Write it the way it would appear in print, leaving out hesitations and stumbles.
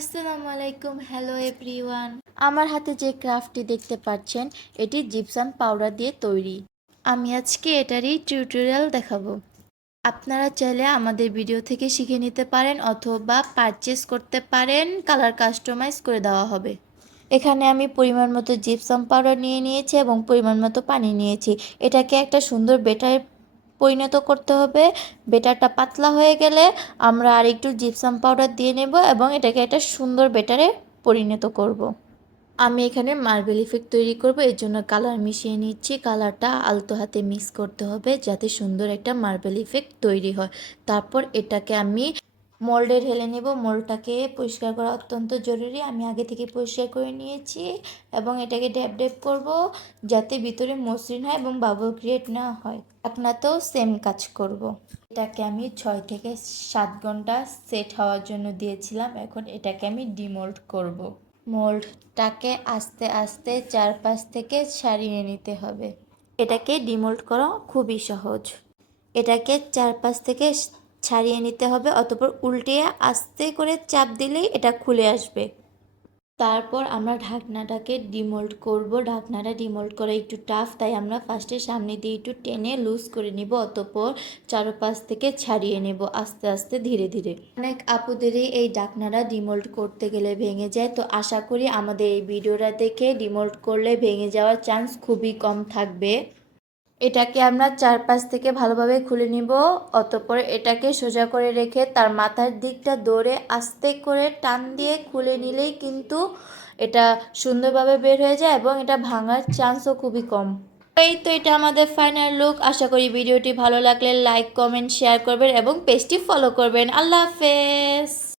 আসসালামু আলাইকুম, hello everyone. আমার হাতে যে ক্রাফটটি দেখতে পাচ্ছেন এটি জিপসাম পাউডার দিয়ে তৈরি। আমি আজকে এটারই টিউটোরিয়াল দেখাবো। আপনারা চাইলে আমাদের ভিডিও থেকে শিখে নিতে পারেন অথবা পারচেস করতে পারেন, কালার কাস্টমাইজ করে দেওয়া হবে। এখানে আমি পরিমাণ মতো জিপসাম পাউডার নিয়ে নিয়েছি এবং পরিমাণ মতো পানি নিয়েছি। এটাকে একটা সুন্দর বেটারে পরিণত করতে হবে। বেটারটা পাতলা হয়ে গেলে আমরা আর একটু জিপসাম পাউডার দিয়ে নেব এবং এটাকে একটা সুন্দর বেটারে পরিণত করব। আমি এখানে মার্বেল ইফেক্ট তৈরি করব, এর জন্য কালার মিশিয়ে নিচ্ছি। কালারটা আলতো হাতে মিক্স করতে হবে যাতে সুন্দর একটা মার্বেল ইফেক্ট তৈরি হয়। তারপর এটাকে আমি মোল্ডে ঢেলে নেব। মোল্ডটাকে পরিষ্কার করা অত্যন্ত জরুরি। আমি আগে থেকে পরিষ্কার করে নিয়েছি এবং এটাকে ড্যাব ড্যাব করব যাতে ভিতরে মসৃণ হয় এবং বাবল ক্রিয়েট না হয়। ঢাকনাতেও সেম কাজ করব। এটাকে আমি 6 থেকে 7 ঘন্টা সেট হওয়ার জন্য দিয়েছিলাম। এখন এটাকে আমি ডিমোল্ড করব। মোল্ডটাকে আস্তে আস্তে চারপাশ থেকে ছাড়িয়ে নিতে হবে। এটাকে ডিমোল্ড করা খুবই সহজ। এটাকে চারপাশ থেকে ছাড়িয়ে নিতে হবে, অতঃপর উল্টিয়ে আস্তে করে চাপ দিলেই এটা খুলে আসবে। তারপর আমরা ঢাকনাটাকে ডিমোল্ড করব। ঢাকনাটা ডিমোল্ড করা একটু টাফ, তাই আমরা ফার্স্টে সামনে দিয়ে একটু টেনে লুজ করে নিব, অতঃপর চারপাশ থেকে ছাড়িয়ে নেব আস্তে আস্তে ধীরে ধীরে। অনেক আপুদেরই এই ঢাকনাটা ডিমোল্ড করতে গেলে ভেঙে যায়, তো আশা করি আমাদের এই ভিডিওটা দেখে ডিমোল্ড করলে ভেঙে যাওয়ার চান্স খুবই কম থাকবে। এটাকে আমরা চারপাশ থেকে ভালোভাবে খুলে নিব, অতঃপর এটাকে সোজা করে রেখে তার মাথার দিকটা ধরে আস্তে করে টান দিয়ে খুলে নিলেই কিন্তু এটা সুন্দরভাবে বের হয়ে যায় এবং এটা ভাঙার চান্সও খুবই কম। এই তো এটা আমাদের ফাইনাল লুক। আশা করি ভিডিওটি ভালো লাগলে লাইক কমেন্ট শেয়ার করবেন এবং পেজটি ফলো করবেন। আল্লাহ হাফেজ।